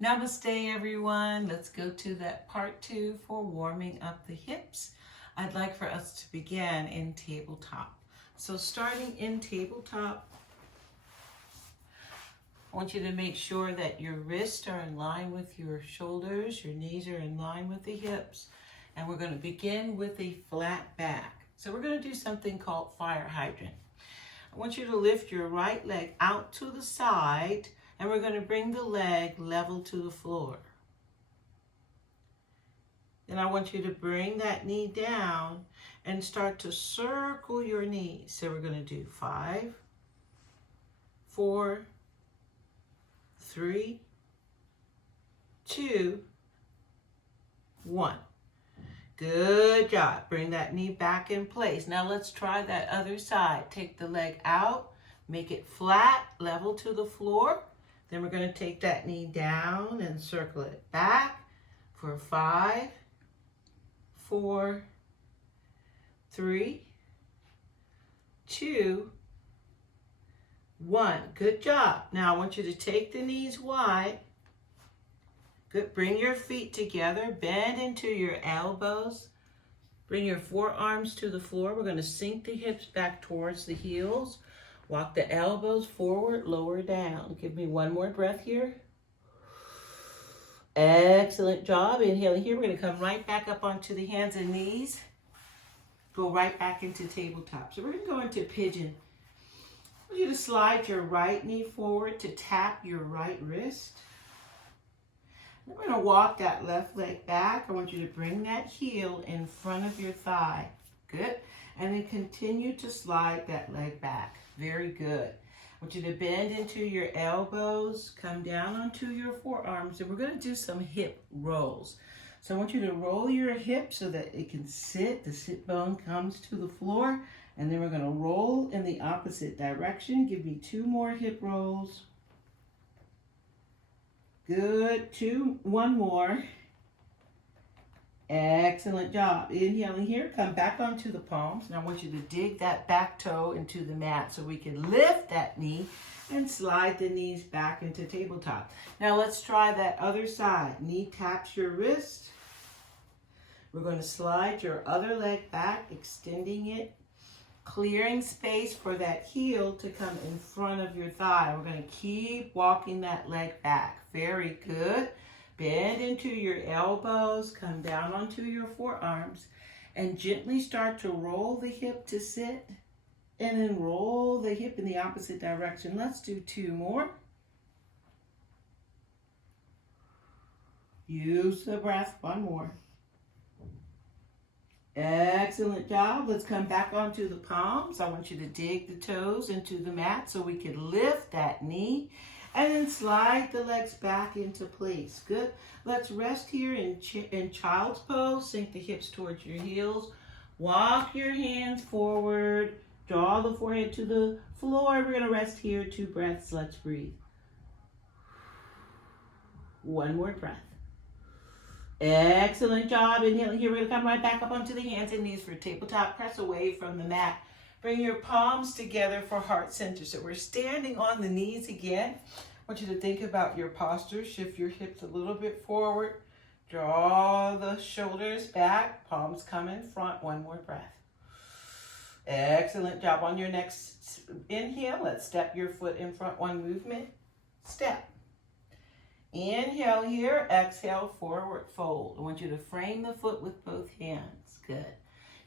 Namaste, everyone. Let's go to that part 2 for warming up the hips. I'd like for us to begin in tabletop. So starting in tabletop, I want you to make sure that your wrists are in line with your shoulders, your knees are in line with the hips, and we're going to begin with a flat back. So we're going to do something called fire hydrant. I want you to lift your right leg out to the side, and we're going to bring the leg level to the floor. Then I want you to bring that knee down and start to circle your knees. So we're going to do 5, 4, 3, 2, 1. Good job. Bring that knee back in place. Now let's try that other side. Take the leg out, make it flat, level to the floor. Then we're going to take that knee down and circle it back for 5, 4, 3, 2, 1. Good job. Now I want you to take the knees wide. Good. Bring your feet together. Bend into your elbows. Bring your forearms to the floor. We're going to sink the hips back towards the heels. Walk the elbows forward, lower down. Give me one more breath here. Excellent job. Inhaling here. We're going to come right back up onto the hands and knees. Go right back into tabletop. So we're going to go into pigeon. I want you to slide your right knee forward to tap your right wrist. We're going to walk that left leg back. I want you to bring that heel in front of your thigh. Good. And then continue to slide that leg back. Very good. I want you to bend into your elbows, come down onto your forearms, and we're going to do some hip rolls. So I want you to roll your hip so that it can sit. The sit bone comes to the floor, and then we're going to roll in the opposite direction. Give me 2 more hip rolls. Good. 1 more. Excellent job. Inhaling here, come back onto the palms. Now I want you to dig that back toe into the mat so we can lift that knee and slide the knees back into tabletop. Now let's try that other side. Knee taps your wrist. We're going to slide your other leg back, extending it, clearing space for that heel to come in front of your thigh. We're going to keep walking that leg back. Very good. Bend into your elbows, come down onto your forearms, and gently start to roll the hip to sit, and then roll the hip in the opposite direction. Let's do 2 more. Use the breath. 1 more. Excellent job. Let's come back onto the palms. I want you to dig the toes into the mat so we can lift that knee. And then slide the legs back into place. Good. Let's rest here in child's pose. Sink the hips towards your heels. Walk your hands forward. Draw the forehead to the floor. We're going to rest here. 2 breaths. Let's breathe. 1 more breath. Excellent job. Inhaling here. We're going to come right back up onto the hands and knees for tabletop. Press away from the mat. Bring your palms together for heart center. So we're standing on the knees again. I want you to think about your posture. Shift your hips a little bit forward. Draw the shoulders back. Palms come in front. 1 more breath. Excellent job. On your next inhale, let's step your foot in front. 1 movement. Step. Inhale here. Exhale, forward fold. I want you to frame the foot with both hands. Good.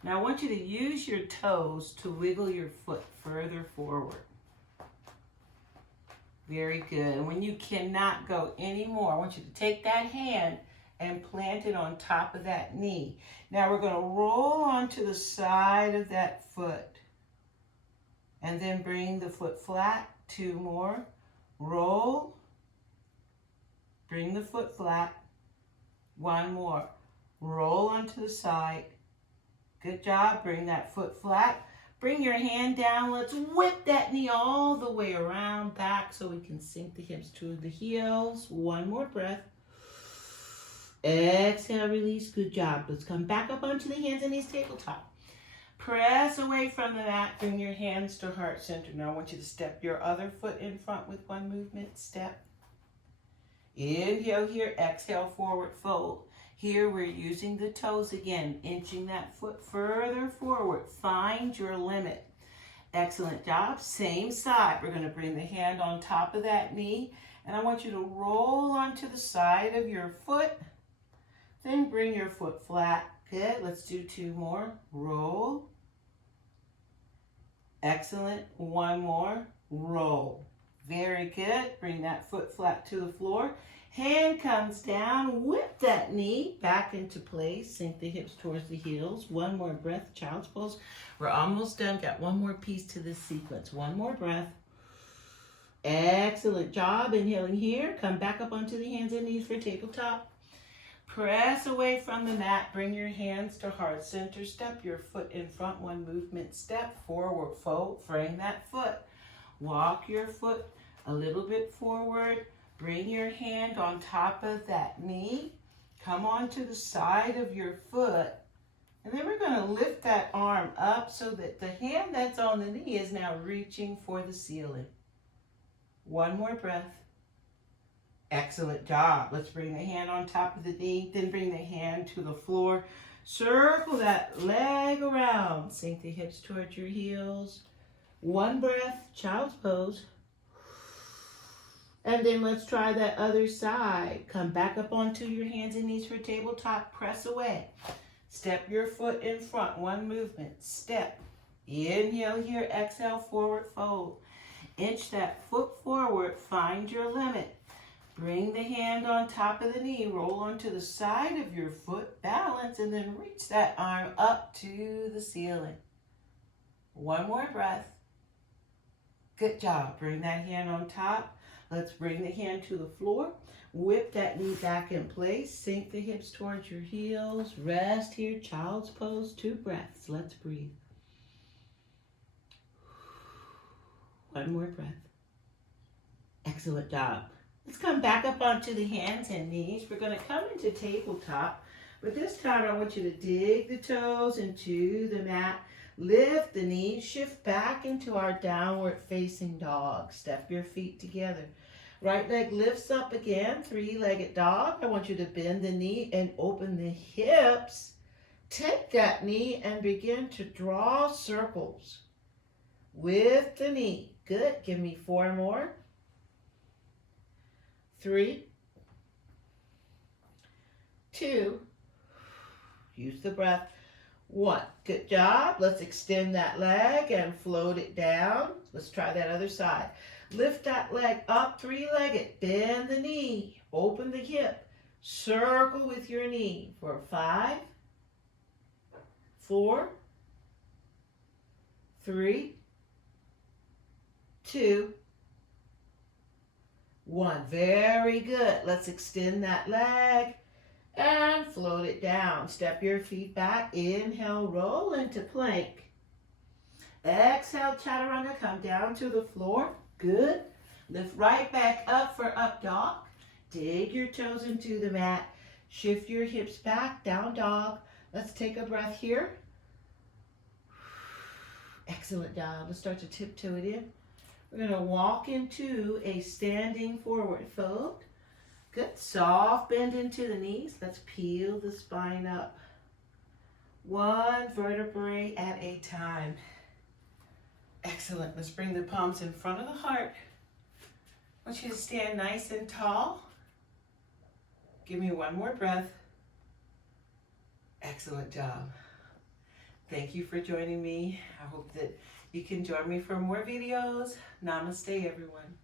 Now I want you to use your toes to wiggle your foot further forward. Very good. And when you cannot go anymore, I want you to take that hand and plant it on top of that knee. Now we're going to roll onto the side of that foot. And then bring the foot flat. 2 more. Roll. Bring the foot flat. 1 more. Roll onto the side. Good job. Bring that foot flat. Bring your hand down. Let's whip that knee all the way around back so we can sink the hips to the heels. 1 more breath. Exhale, release. Good job. Let's come back up onto the hands and knees, tabletop. Press away from the mat. Bring your hands to heart center. Now I want you to step your other foot in front with 1 movement. Step. Inhale here, exhale, forward fold. Here we're using the toes again, inching that foot further forward. Find your limit. Excellent job. Same side. We're going to bring the hand on top of that knee, and I want you to roll onto the side of your foot. Then bring your foot flat. Good. Let's do 2 more. Roll. Excellent. 1 more. Roll. Very good. Bring that foot flat to the floor. Hand comes down. Whip that knee back into place. Sink the hips towards the heels. 1 more breath. Child's pose. We're almost done. Got 1 more piece to this sequence. 1 more breath. Excellent job. Inhaling here. Come back up onto the hands and knees for tabletop. Press away from the mat. Bring your hands to heart center. Step your foot in front. 1 movement. Step forward. Fold. Frame that foot. Walk your foot a little bit forward. Bring your hand on top of that knee. Come onto the side of your foot. And then we're going to lift that arm up so that the hand that's on the knee is now reaching for the ceiling. 1 more breath. Excellent job. Let's bring the hand on top of the knee, then bring the hand to the floor. Circle that leg around. Sink the hips towards your heels. 1 breath, child's pose. And then let's try that other side. Come back up onto your hands and knees for tabletop. Press away. Step your foot in front. 1 movement. Step. Inhale here. Exhale, forward fold. Inch that foot forward. Find your limit. Bring the hand on top of the knee. Roll onto the side of your foot. Balance and then reach that arm up to the ceiling. 1 more breath. Good job. Bring that hand on top. Let's bring the hand to the floor. Whip that knee back in place. Sink the hips towards your heels. Rest here. Child's pose. 2 breaths. Let's breathe. 1 more breath. Excellent job. Let's come back up onto the hands and knees. We're going to come into tabletop, but this time I want you to dig the toes into the mat. Lift the knees, shift back into our downward facing dog. Step your feet together. Right leg lifts up again, 3-legged dog. I want you to bend the knee and open the hips. Take that knee and begin to draw circles with the knee. Good. Give me 4 more. 3, 2, use the breath. 1. Good job. Let's extend that leg and float it down. Let's try that other side. Lift that leg up, 3-legged. Bend the knee. Open the hip. Circle with your knee for 5, 4, 3, 2, 1. Very good. Let's extend that leg and float it down. Step your feet back. Inhale, roll into plank. Exhale, chaturanga. Come down to the floor. Good. Lift right back up for up dog. Dig your toes into the mat. Shift your hips back, down dog. Let's take a breath here. Excellent job. Let's start to tiptoe it in. We're going to walk into a standing forward fold. Good. Soft bend into the knees. Let's peel the spine up. 1 vertebrae at a time. Excellent. Let's bring the palms in front of the heart. I want you to stand nice and tall. Give me 1 more breath. Excellent job. Thank you for joining me. I hope that you can join me for more videos. Namaste, everyone.